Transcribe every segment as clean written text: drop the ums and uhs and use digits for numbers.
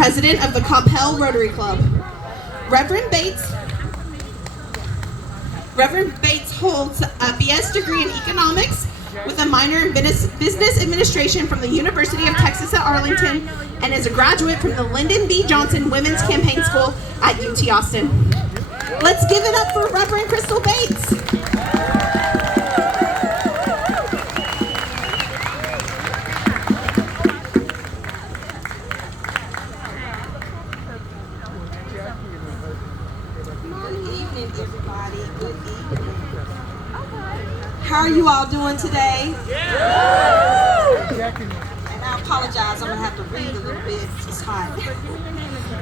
President of the Coppell Rotary Club. Reverend Bates Reverend Bates holds a BS degree in economics with a minor in business administration from the University of Texas at Arlington and is a graduate from the Lyndon B. Johnson Women's Campaign School at UT Austin. Let's give it up for Reverend Crystal Bates. How are you all doing today? Yeah. And I apologize, I'm going to have to read a little bit, it's hot.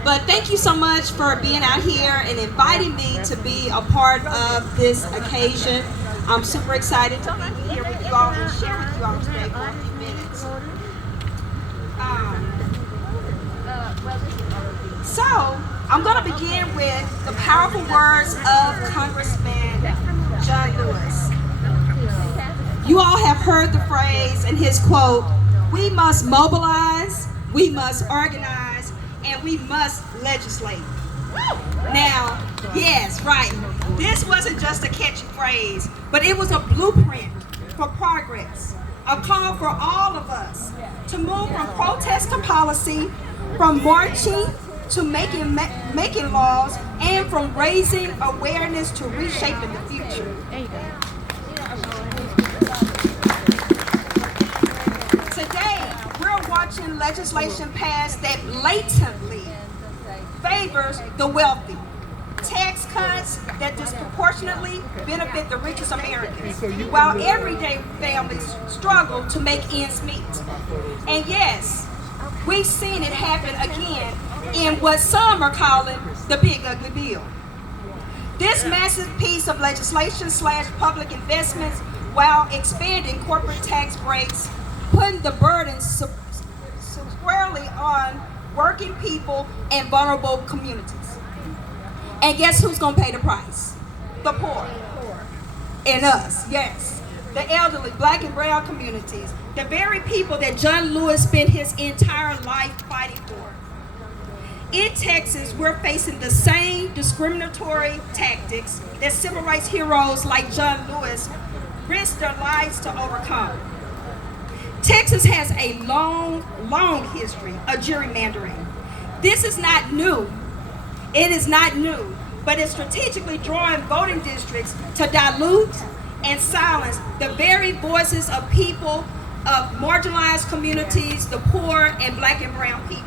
But thank you so much for being out here and inviting me to be a part of this occasion. I'm super excited to be here with you all and share with you all today for a few minutes. So, I'm going to begin with the powerful words of Congressman John Lewis. You all have heard the phrase and his quote, "We must mobilize, we must organize, and we must legislate." Now, yes, right, this wasn't just a catchy phrase, but it was a blueprint for progress, a call for all of us to move from protest to policy, from marching to making laws, and from raising awareness to reshaping the future. Today, we're watching legislation passed that blatantly favors the wealthy, tax cuts that disproportionately benefit the richest Americans, while everyday families struggle to make ends meet. And yes, we've seen it happen again in what some are calling the big ugly bill. This massive piece of legislation / public investments, while expanding corporate tax breaks, putting the burden squarely on working people and vulnerable communities. And guess who's going to pay the price? The poor. And us, yes. The elderly, black and brown communities. The very people that John Lewis spent his entire life fighting for. In Texas, we're facing the same discriminatory tactics that civil rights heroes like John Lewis risked their lives to overcome. Texas has a long history of gerrymandering. This is not new. It is not new, but it's strategically drawing voting districts to dilute and silence the very voices of people of marginalized communities, the poor, and black and brown people.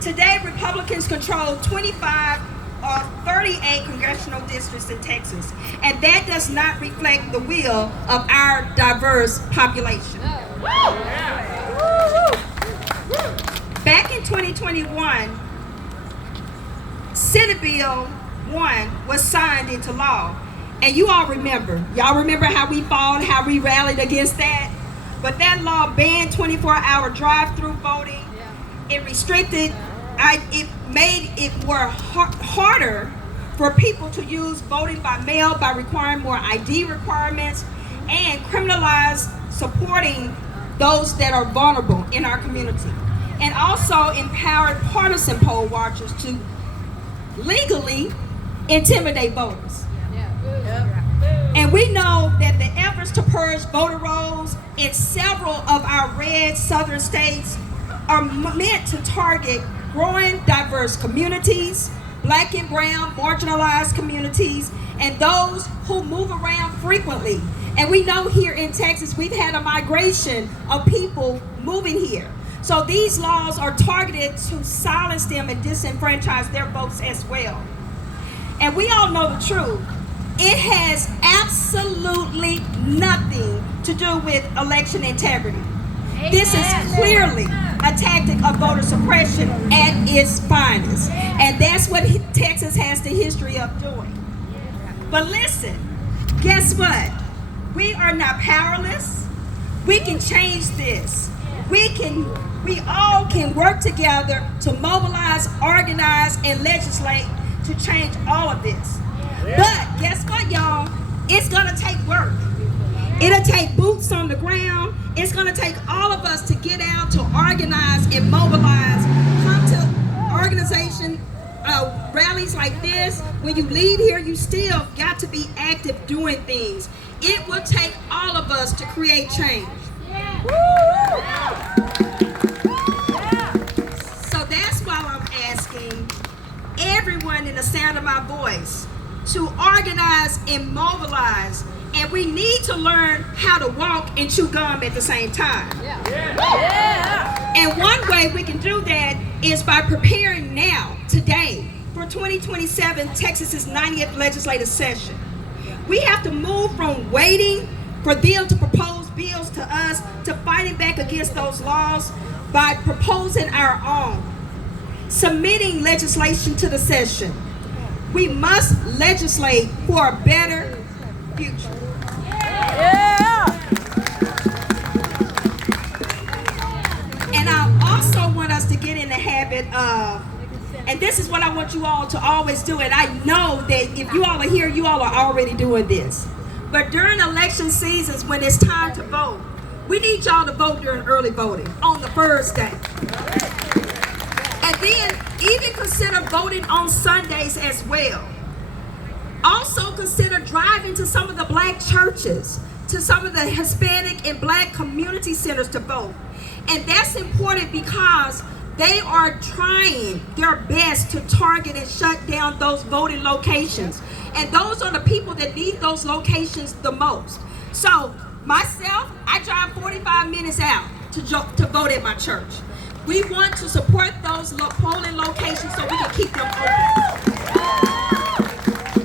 Today, Republicans control 25 or 38 congressional districts in Texas, and that does not reflect the will of our diverse population. Back in 2021, Senate Bill 1 was signed into law, and you all remember. Y'all remember how we fought, how we rallied against that? But that law banned 24-hour drive-through voting. It restricted, it made it more harder for people to use voting by mail by requiring more ID requirements, and criminalized supporting those that are vulnerable in our community. And also empowered partisan poll watchers to legally intimidate voters. And we know that the efforts to purge voter rolls in several of our red southern states are meant to target growing diverse communities, black and brown marginalized communities, and those who move around frequently. And we know here in Texas, we've had a migration of people moving here. So these laws are targeted to silence them and disenfranchise their votes as well. And we all know the truth. It has absolutely nothing to do with election integrity. This is clearly a tactic of voter suppression at its finest. And that's what Texas has the history of doing. But listen, guess what? We are not powerless. We can change this. We all can work together to mobilize, organize, and legislate to change all of this. But guess what, y'all? It's gonna take work. It'll take boots on the ground. It's gonna take all of us to get out, to organize and mobilize, come like this, when you leave here, you still got to be active doing things. It will take all of us to create change. So that's why I'm asking everyone in the sound of my voice to organize and mobilize. And we need to learn how to walk and chew gum at the same time. And one way we can do that is by preparing now, today, for 2027 Texas's 90th legislative session. We have to move from waiting for them to propose bills to us to fighting back against those laws by proposing our own, submitting legislation to the session. We must legislate for a better future. And I also want us to get in the habit of, and this is what I want you all to always do, and I know that if you all are here, you all are already doing this. But during election seasons, when it's time to vote, we need y'all to vote during early voting on the first day. And then even consider voting on Sundays as well. Also consider driving to some of the black churches, to some of the Hispanic and black community centers to vote. And that's important because they are trying their best to target and shut down those voting locations. And those are the people that need those locations the most. So myself, I drive 45 minutes out to vote at my church. We want to support those polling locations so we can keep them open.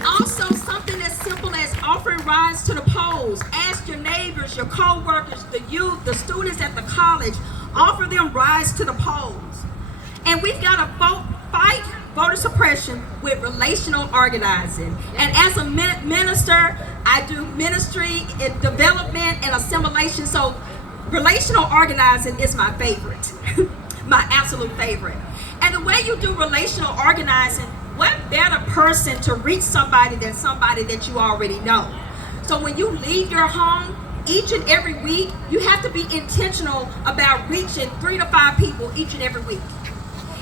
Also, something as simple as offering rides to the polls. Ask your neighbors, your co-workers, the youth, the students at the college, offer them rides to the polls. And we've got to fight voter suppression with relational organizing. And as a minister, I do ministry in development and assimilation. So relational organizing is my favorite, my absolute favorite. And the way you do relational organizing, what better person to reach somebody than somebody that you already know? So when you leave your home, each and every week, you have to be intentional about reaching 3 to 5 people each and every week.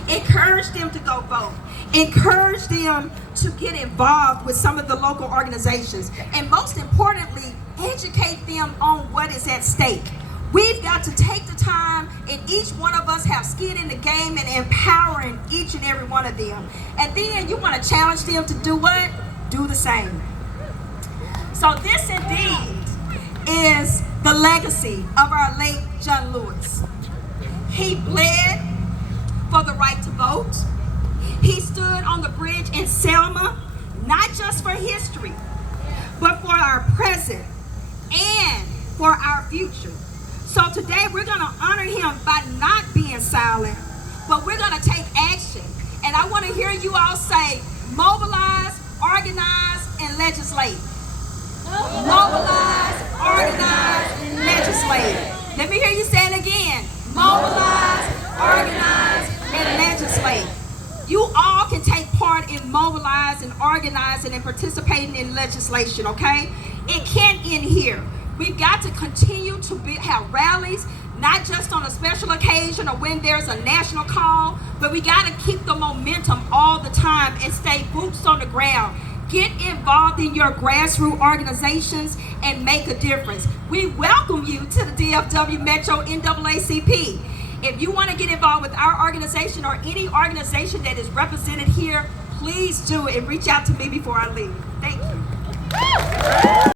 Encourage them to go vote. Encourage them to get involved with some of the local organizations. And most importantly, educate them on what is at stake. We've got to take the time, and each one of us have skin in the game and empowering each and every one of them. And then you want to challenge them to do what? Do the same. So this indeed is the legacy of our late John Lewis. He bled for the right to vote. He stood on the bridge in Selma, not just for history, but for our present and for our future. So today we're going to honor him by not being silent, but we're going to take action. And I want to hear you all say, mobilize, organize, and legislate. Mobilize, organize, and legislate. Let me hear you say it again. Mobilize, organize, and legislate. You all can take part in mobilizing, organizing, and participating in legislation, okay? It can't end here. We've got to continue to have rallies, not just on a special occasion or when there's a national call, but we got to keep the momentum all the time and stay boots on the ground. Get involved in your grassroots organizations and make a difference. We welcome you to the DFW Metro NAACP. If you want to get involved with our organization or any organization that is represented here, please do it and reach out to me before I leave. Thank you.